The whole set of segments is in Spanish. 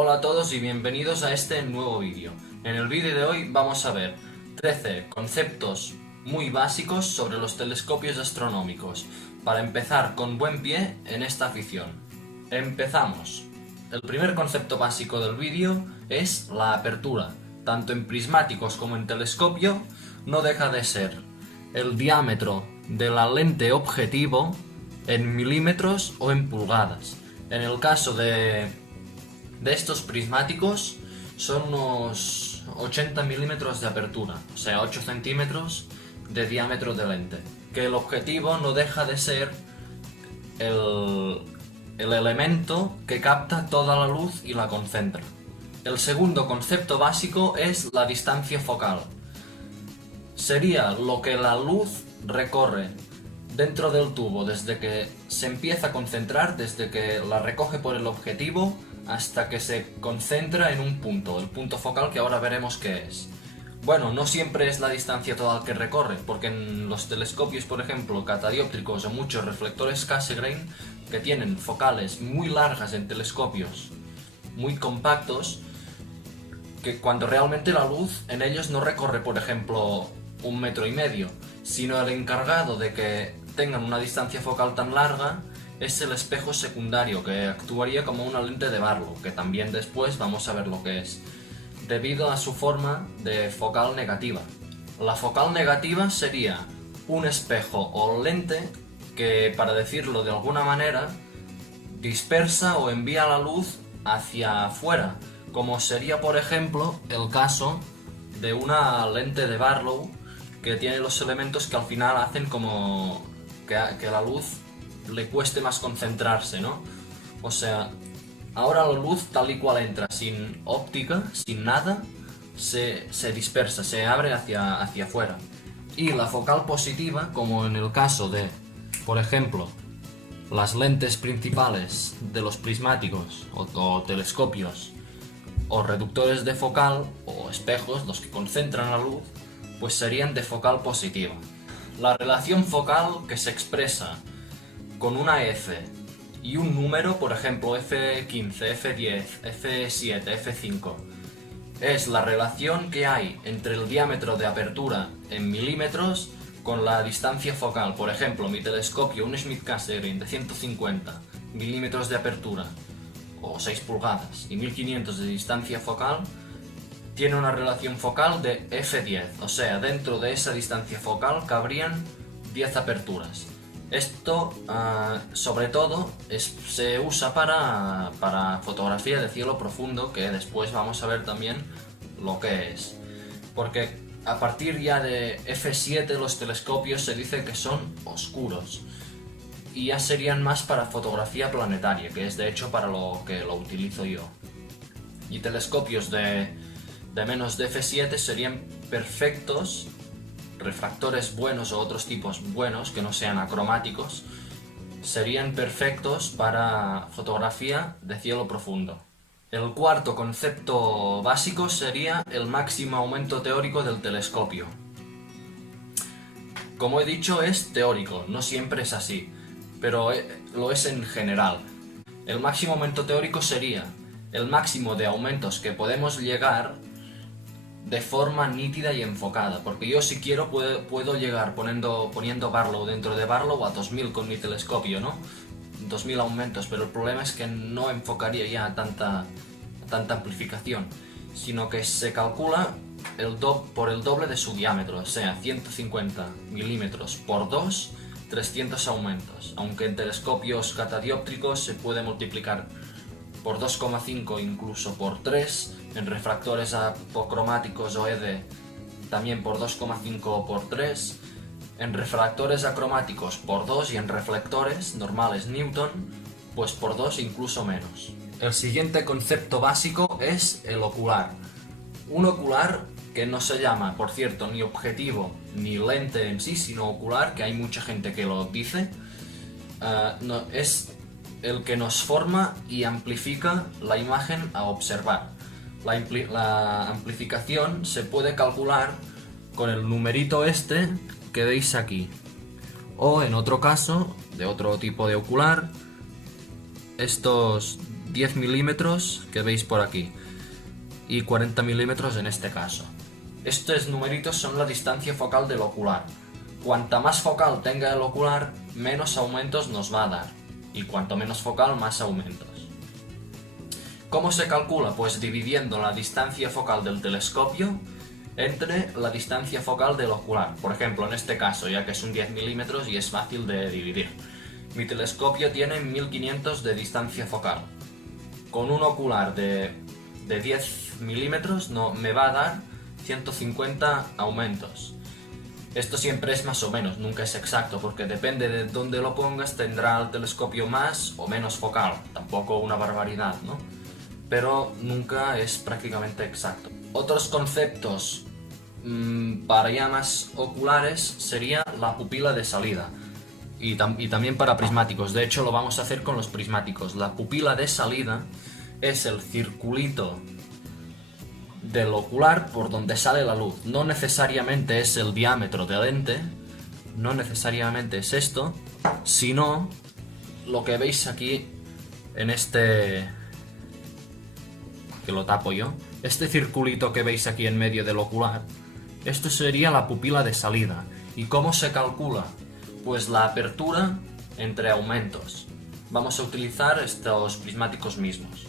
Hola a todos y bienvenidos a este nuevo vídeo. En el vídeo de hoy vamos a ver 13 conceptos muy básicos sobre los telescopios astronómicos para empezar con buen pie en esta afición. Empezamos. El primer concepto básico del vídeo es la apertura. Tanto en prismáticos como en telescopio no deja de ser el diámetro de la lente objetivo en milímetros o en pulgadas. En el caso de estos prismáticos son unos 80 milímetros de apertura, o sea 8 centímetros de diámetro de lente, que el objetivo no deja de ser el elemento que capta toda la luz y la concentra. El segundo concepto básico es la distancia focal. Sería lo que la luz recorre dentro del tubo desde que se empieza a concentrar, desde que la recoge por el objetivo hasta que se concentra en un punto, el punto focal, que ahora veremos qué es. Bueno, no siempre es la distancia total que recorre, porque en los telescopios, por ejemplo, catadióptricos o muchos reflectores Cassegrain, que tienen focales muy largas en telescopios muy compactos, que cuando realmente la luz en ellos no recorre, por ejemplo, 1,5 metros, sino el encargado de que tengan una distancia focal tan larga es el espejo secundario, que actuaría como una lente de Barlow, que también después vamos a ver lo que es, debido a su forma de focal negativa. La focal negativa sería un espejo o lente que, para decirlo de alguna manera, dispersa o envía la luz hacia afuera, como sería por ejemplo el caso de una lente de Barlow, que tiene los elementos que al final hacen como que la luz le cueste más concentrarse, ¿no? O sea, ahora la luz tal y cual entra, sin óptica, sin nada, se dispersa, se abre hacia afuera. Y la focal positiva, como en el caso de, por ejemplo, las lentes principales de los prismáticos o telescopios o reductores de focal o espejos, los que concentran la luz, pues serían de focal positiva. La relación focal, que se expresa con una F y un número, por ejemplo F15, F10, F7, F5, es la relación que hay entre el diámetro de apertura en milímetros con la distancia focal. Por ejemplo, mi telescopio, un Schmidt-Cassegrain de 150 milímetros de apertura o 6 pulgadas y 1500 de distancia focal, tiene una relación focal de F10, o sea, dentro de esa distancia focal cabrían 10 aperturas. Esto, sobre todo, se usa para fotografía de cielo profundo, que después vamos a ver también lo que es. Porque a partir ya de F7 los telescopios se dice que son oscuros, y ya serían más para fotografía planetaria, que es de hecho para lo que lo utilizo yo. Y telescopios de menos de F7 serían perfectos, refractores buenos o otros tipos buenos que no sean acromáticos, serían perfectos para fotografía de cielo profundo. El cuarto concepto básico sería el máximo aumento teórico del telescopio. Como he dicho, es teórico, no siempre es así, pero lo es en general. El máximo aumento teórico sería el máximo de aumentos que podemos llegar de forma nítida y enfocada, porque yo, si quiero, puedo llegar poniendo Barlow dentro de Barlow a 2000 con mi telescopio, ¿no? 2000 aumentos, pero el problema es que no enfocaría ya tanta amplificación, sino que se calcula por el doble de su diámetro, o sea, 150 milímetros por 2, 300 aumentos, aunque en telescopios catadióptricos se puede multiplicar por 2,5, incluso por 3, en refractores apocromáticos o ED también por 2,5 o por 3, en refractores acromáticos por 2 y en reflectores normales Newton pues por 2, incluso menos. El siguiente concepto básico es el ocular. Un ocular que no se llama, por cierto, ni objetivo ni lente en sí, sino ocular, que hay mucha gente que lo dice, es el que nos forma y amplifica la imagen a observar. La amplificación se puede calcular con el numerito este que veis aquí, o en otro caso, de otro tipo de ocular, estos 10 milímetros que veis por aquí y 40 milímetros en este caso. Estos numeritos son la distancia focal del ocular. Cuanta más focal tenga el ocular, menos aumentos nos va a dar, y cuanto menos focal, más aumentos. ¿Cómo se calcula? Pues dividiendo la distancia focal del telescopio entre la distancia focal del ocular. Por ejemplo, en este caso, ya que es un 10 milímetros y es fácil de dividir. Mi telescopio tiene 1500 de distancia focal. Con un ocular de 10 milímetros me va a dar 150 aumentos. Esto siempre es más o menos, nunca es exacto, porque depende de dónde lo pongas, tendrá el telescopio más o menos focal. Tampoco una barbaridad, ¿no? Pero nunca es prácticamente exacto. Otros conceptos para llamas oculares sería la pupila de salida y también para prismáticos. De hecho, lo vamos a hacer con los prismáticos. La pupila de salida es el circulito del ocular por donde sale la luz. No necesariamente es el diámetro de la lente, no necesariamente es esto, sino lo que veis aquí en este, que lo tapo yo, este circulito que veis aquí en medio del ocular, esto sería la pupila de salida. ¿Y cómo se calcula? Pues la apertura entre aumentos. Vamos a utilizar estos prismáticos mismos.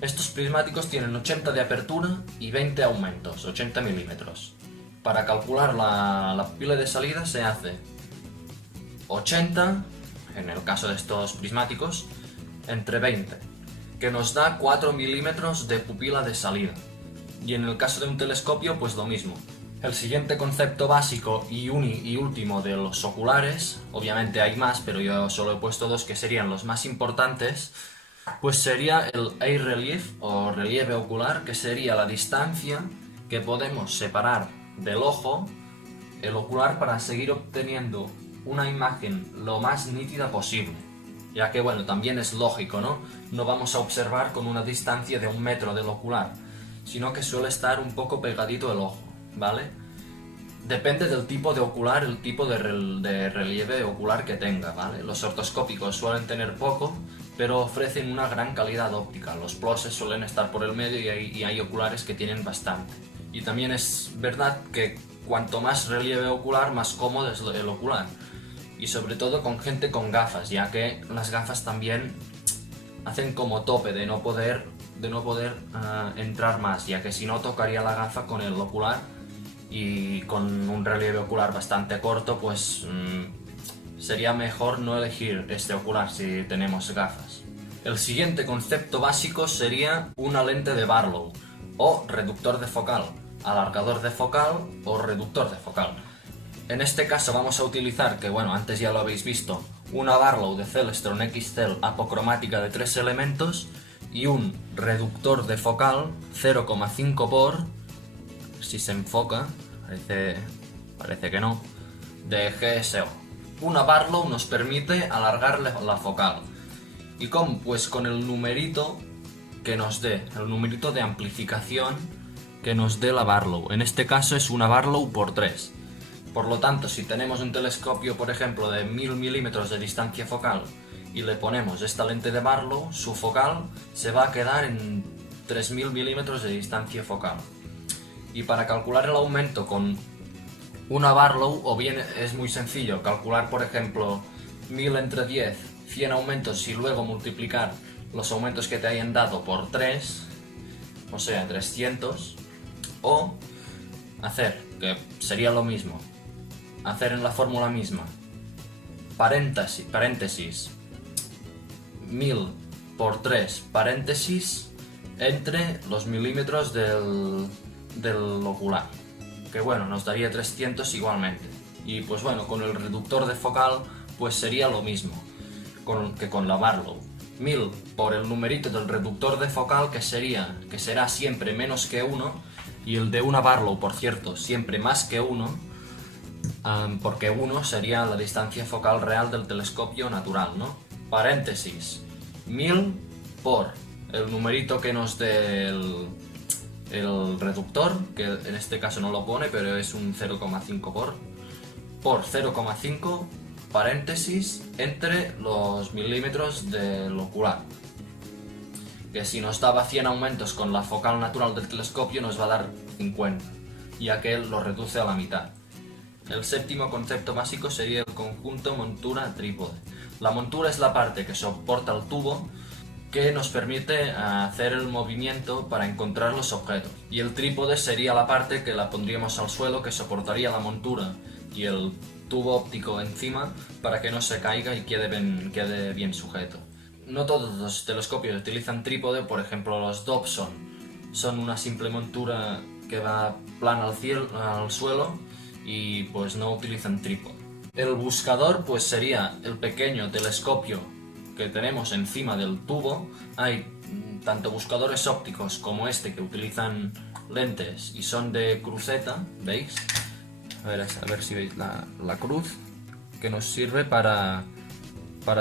Estos prismáticos tienen 80 de apertura y 20 aumentos, 80 milímetros. Para calcular la pupila de salida se hace 80, en el caso de estos prismáticos, entre 20, que nos da 4 milímetros de pupila de salida. Y en el caso de un telescopio, pues lo mismo. El siguiente concepto básico y último de los oculares, obviamente hay más, pero yo solo he puesto dos que serían los más importantes, pues sería el eye relief o relieve ocular, que sería la distancia que podemos separar del ojo el ocular para seguir obteniendo una imagen lo más nítida posible. Ya que, bueno, también es lógico, ¿no? No vamos a observar con una distancia de 1 metro del ocular, sino que suele estar un poco pegadito el ojo, ¿vale? Depende del tipo de ocular, el tipo de relieve ocular que tenga, ¿vale? Los ortoscópicos suelen tener poco, pero ofrecen una gran calidad óptica. Los ploses suelen estar por el medio y hay oculares que tienen bastante. Y también es verdad que cuanto más relieve ocular, más cómodo es el ocular. Y sobre todo con gente con gafas, ya que las gafas también hacen como tope de no poder entrar más, ya que si no tocaría la gafa con el ocular, y con un relieve ocular bastante corto, pues sería mejor no elegir este ocular si tenemos gafas. El siguiente concepto básico sería una lente de Barlow o reductor de focal, alargador de focal o reductor de focal. En este caso vamos a utilizar, que bueno, antes ya lo habéis visto, una Barlow de Celestron XCell apocromática de 3 elementos y un reductor de focal 0,5 por, si se enfoca, parece que no, de GSO. Una Barlow nos permite alargar la focal. ¿Y cómo? Pues con el numerito que nos dé, el numerito de amplificación que nos dé la Barlow. En este caso es una Barlow por 3. Por lo tanto, si tenemos un telescopio, por ejemplo, de 1000 milímetros de distancia focal y le ponemos esta lente de Barlow, su focal se va a quedar en 3000 milímetros de distancia focal. Y para calcular el aumento con una Barlow, o bien es muy sencillo, calcular por ejemplo 1000 entre 10, 100 aumentos y luego multiplicar los aumentos que te hayan dado por 3, o sea 300, o hacer, que sería lo mismo, hacer en la fórmula misma, paréntesis, 1000 por 3, paréntesis, entre los milímetros del ocular, que bueno, nos daría 300 igualmente. Y pues bueno, con el reductor de focal pues sería lo mismo que con la Barlow. 1000 por el numerito del reductor de focal, que será siempre menos que 1, y el de una Barlow, por cierto, siempre más que 1, porque 1 sería la distancia focal real del telescopio natural, ¿no? Paréntesis, 1000 por el numerito que nos dé el reductor, que en este caso no lo pone, pero es un 0,5 por 0,5, paréntesis, entre los milímetros del ocular. que si nos daba 100 aumentos con la focal natural del telescopio nos va a dar 50, ya que él lo reduce a la mitad. El séptimo concepto básico sería el conjunto montura-trípode. La montura es la parte que soporta el tubo que nos permite hacer el movimiento para encontrar los objetos. Y el trípode sería la parte que la pondríamos al suelo, que soportaría la montura y el tubo óptico encima para que no se caiga y quede bien sujeto. No todos los telescopios utilizan trípode, por ejemplo los Dobson son una simple montura que va plana al suelo y pues no utilizan trípode. El buscador pues sería el pequeño telescopio que tenemos encima del tubo. Hay tanto buscadores ópticos como este que utilizan lentes y son de cruceta, ¿veis? A ver si veis la cruz, que nos sirve para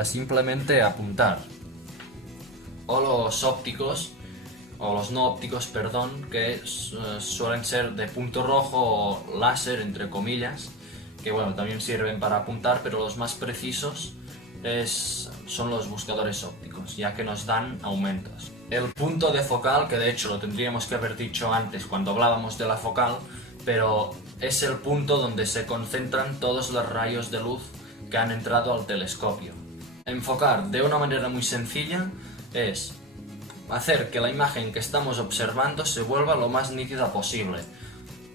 simplemente apuntar. O los ópticos, o los no ópticos, perdón, que suelen ser de punto rojo o láser, entre comillas, que bueno, también sirven para apuntar, pero los más precisos son los buscadores ópticos, ya que nos dan aumentos. El punto de focal, que de hecho lo tendríamos que haber dicho antes cuando hablábamos de la focal, pero es el punto donde se concentran todos los rayos de luz que han entrado al telescopio. Enfocar de una manera muy sencilla es hacer que la imagen que estamos observando se vuelva lo más nítida posible,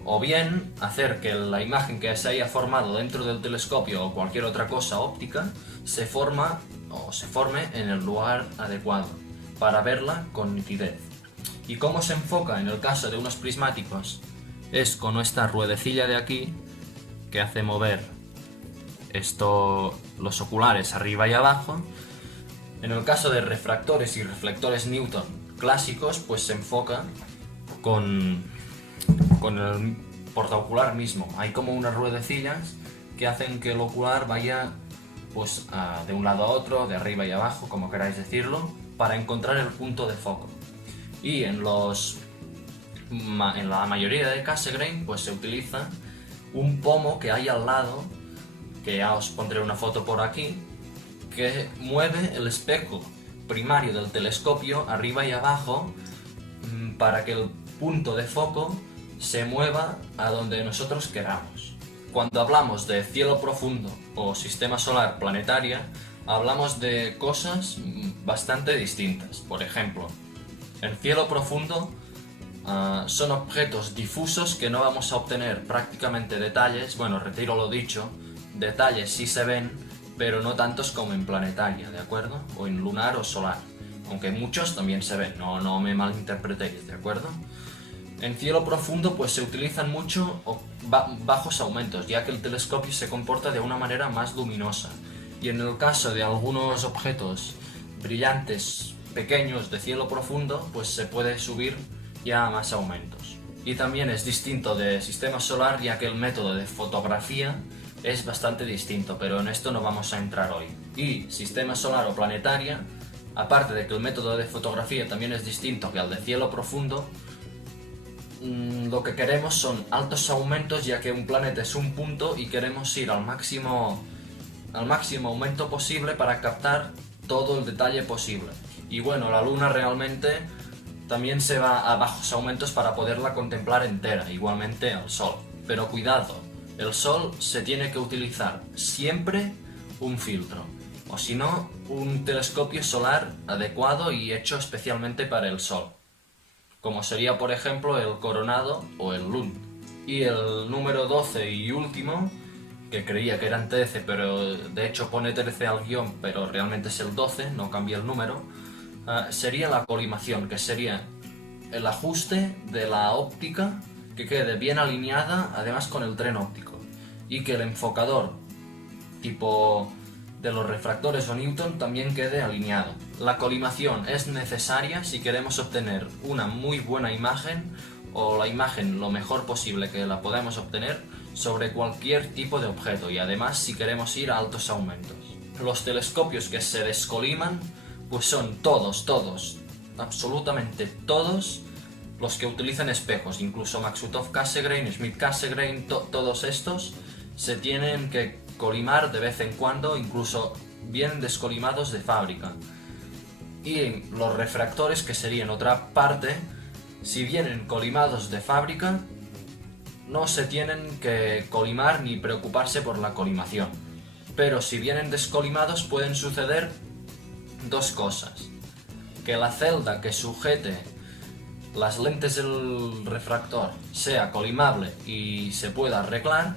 o bien hacer que la imagen que se haya formado dentro del telescopio o cualquier otra cosa óptica se forme en el lugar adecuado para verla con nitidez. ¿Y cómo se enfoca en el caso de unos prismáticos? Es con esta ruedecilla de aquí que hace mover los oculares arriba y abajo. En el caso de refractores y reflectores Newton clásicos, pues se enfoca con el portaocular mismo. Hay como unas ruedecillas que hacen que el ocular vaya pues de un lado a otro, de arriba y abajo, como queráis decirlo, para encontrar el punto de foco. Y en la mayoría de Cassegrain pues se utiliza un pomo que hay al lado, que ya os pondré una foto por aquí, que mueve el espejo primario del telescopio arriba y abajo para que el punto de foco se mueva a donde nosotros queramos. Cuando hablamos de cielo profundo o sistema solar planetaria, hablamos de cosas bastante distintas. Por ejemplo, en cielo profundo son objetos difusos que no vamos a obtener prácticamente detalles. Bueno, retiro lo dicho, detalles sí se ven, pero no tantos como en planetaria, ¿de acuerdo? O en lunar o solar, aunque muchos también se ven, no me malinterpretéis, ¿de acuerdo? En cielo profundo pues se utilizan mucho bajos aumentos, ya que el telescopio se comporta de una manera más luminosa. Y en el caso de algunos objetos brillantes pequeños de cielo profundo, pues se puede subir ya a más aumentos. Y también es distinto de sistema solar, ya que el método de fotografía es bastante distinto, pero en esto no vamos a entrar hoy. Y sistema solar o planetaria, aparte de que el método de fotografía también es distinto que al de cielo profundo, lo que queremos son altos aumentos, ya que un planeta es un punto y queremos ir al máximo aumento posible para captar todo el detalle posible. Y bueno, la Luna realmente también se va a bajos aumentos para poderla contemplar entera, igualmente al Sol. Pero cuidado, el Sol se tiene que utilizar siempre un filtro, o si no, un telescopio solar adecuado y hecho especialmente para el Sol, como sería por ejemplo el Coronado o el Lund. Y el número 12 y último, que creía que eran 13, pero de hecho pone 13 al guión, pero realmente es el 12, no cambia el número, sería la colimación, que sería el ajuste de la óptica que quede bien alineada, además con el tren óptico, y que el enfocador tipo de los refractores o Newton también quede alineado. La colimación es necesaria si queremos obtener una muy buena imagen, o la imagen lo mejor posible que la podemos obtener sobre cualquier tipo de objeto, y además si queremos ir a altos aumentos. Los telescopios que se descoliman pues son todos, absolutamente todos los que utilizan espejos, incluso Maksutov Cassegrain, Schmidt Cassegrain, todos estos se tienen que colimar de vez en cuando, incluso vienen descolimados de fábrica. Y los refractores, que serían otra parte, si vienen colimados de fábrica, no se tienen que colimar ni preocuparse por la colimación. Pero si vienen descolimados pueden suceder dos cosas: que la celda que sujete las lentes del refractor sea colimable y se pueda arreglar,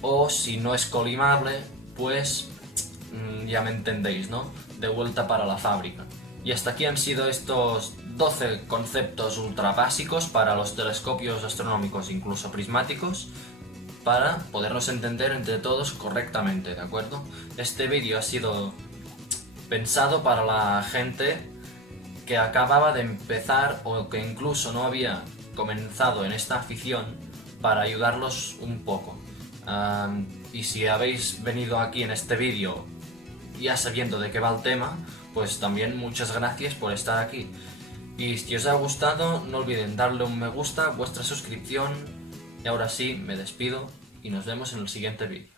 o si no es colimable, pues ya me entendéis, ¿no? De vuelta para la fábrica. Y hasta aquí han sido estos 12 conceptos ultra básicos para los telescopios astronómicos, incluso prismáticos, para podernos entender entre todos correctamente, ¿de acuerdo? Este vídeo ha sido pensado para la gente que acababa de empezar o que incluso no había comenzado en esta afición, para ayudarlos un poco. Y si habéis venido aquí en este vídeo ya sabiendo de qué va el tema, pues también muchas gracias por estar aquí. Y si os ha gustado, no olviden darle un me gusta, vuestra suscripción. Y ahora sí, me despido y nos vemos en el siguiente vídeo.